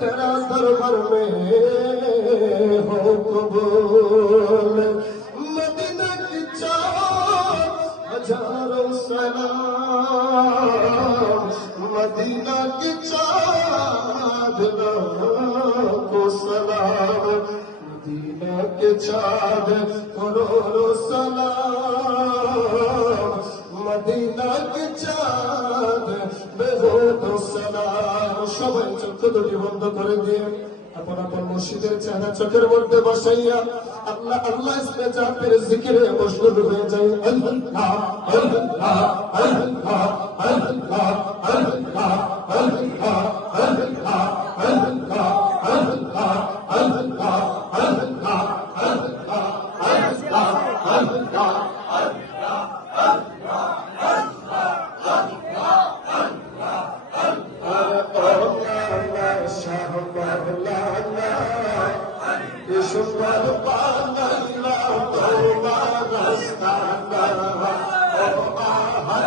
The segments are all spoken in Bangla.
दरबार में हो मदीना की चार हजारों मदीना की चार को सलाम। मदीना के चाँद करोड़ों सलाम দুটি বন্ধ করে দিয়ে আপন আপন মসজিদের চেহারা চোখের মধ্যে বসাইয়া আল্লাহ আল্লাহ ইসমে জাতের জিকিরে মশগুল হয়ে যায় আল্লাহ আল্লাহ আল্লাহ আল্লাহ আল্লাহ আল্লাহ আল্লাহ আল্লাহ আল্লাহ আল্লাহ আল্লাহ আল্লাহ আল্লাহ আল্লাহ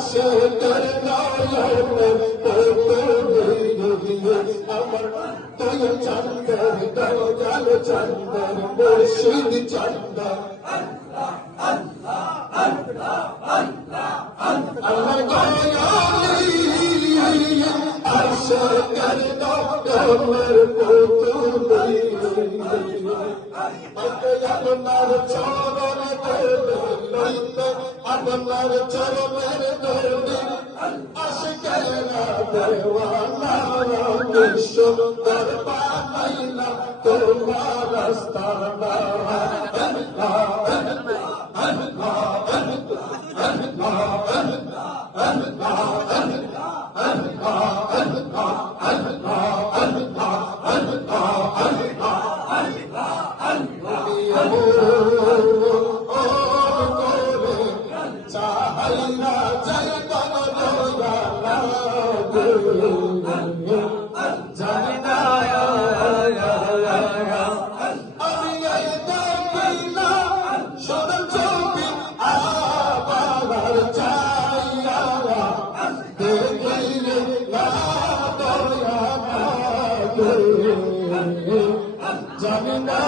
কর নয়নে আমার। তুই চন্দর দয়াল চন্দর মুর্শিদ চন্দর আমার দয়ালি আসে কর তোমার পুতুলি আপনার চরণ چلو ويڏي اس ڪلا ڪري پار জানি না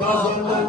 বাবা